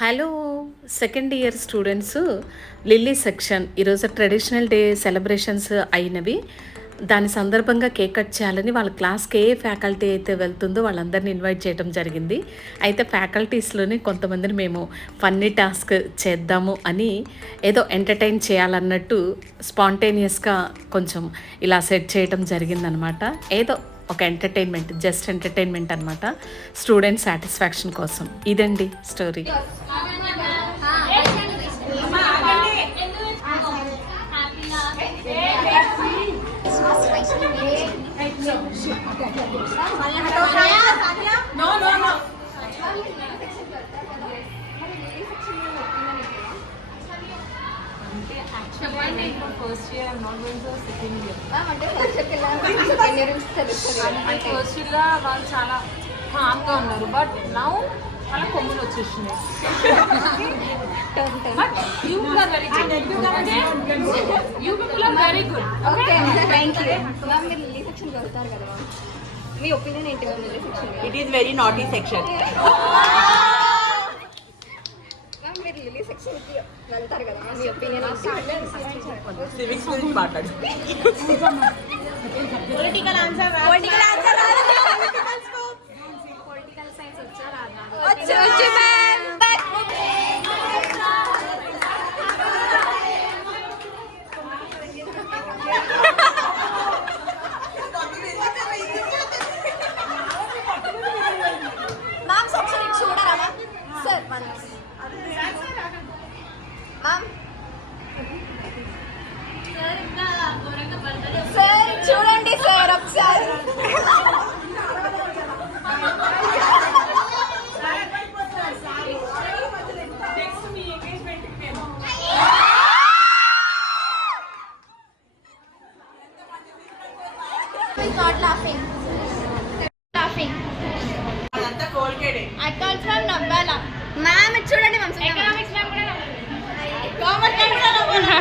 Hello second year students lily section ఈరోజు traditional day celebrations అయినవి. దాని సందర్భంగా కేక్ కట్ చేయాలని వాళ్ళ క్లాస్కి ఏ ఫ్యాకల్టీ అయితే వెళ్తుందో వాళ్ళందరినీ ఇన్వైట్ చేయడం జరిగింది. అయితే ఫ్యాకల్టీస్లోని కొంతమందిని మేము ఫన్నీ టాస్క్ చేద్దాము అని ఏదో ఎంటర్టైన్ చేయాలన్నట్టు స్పాంటేనియస్గా కొంచెం ఇలా సెట్ చేయడం జరిగిందనమాట. ఏదో ఒక ఎంటర్టైన్మెంట్, జస్ట్ ఎంటర్టైన్మెంట్ అనమాట, స్టూడెంట్ సాటిస్ఫాక్షన్ కోసం. ఇదండి story. First year I'm not going to second year. First year వాళ్ళు చాలా కామ్గా ఉన్నారు, బట్ నౌ వాళ్ళ కొమ్ములు వచ్చేసినాయి. But you people are very good. You people are very good. Thank you. Ma'am మీరు లిల్లీ సెక్షన్ వెళ్తారు కదా మ్యామ్, మీ ఒపీనియన్ ఏంటి ma'am lily section? It is very naughty section. Ma'am మీరు లిల్లీ సెక్షన్కి వెళ్తారు కదా మ్యామ్, మీ ఒపీనియన్ ఏంటి? సివిక్స్ గురించి మాట్లాడు. పొలిటికల్ ఆన్సర్ పొలిటికల్ సైన్స్ వచ్చా రాదా? వచ్చు మ్యామ్. మ్యామ్ సెక్షన్ చూడరా మ్యామ్? సార్ మ్యామ్ సార్ చూడండి సార్ ఒకసారి. Not laughing. Laughing. అదంతా కోల్గేట్. Accounts ma'am నవ్వాలా? మ్యామ్ చూడండి మ్యామ్. ఎకనామిక్స్ మ్యామ్ కూడా. కామర్స్ మ్యామ్ కూడా నవ్వాలా?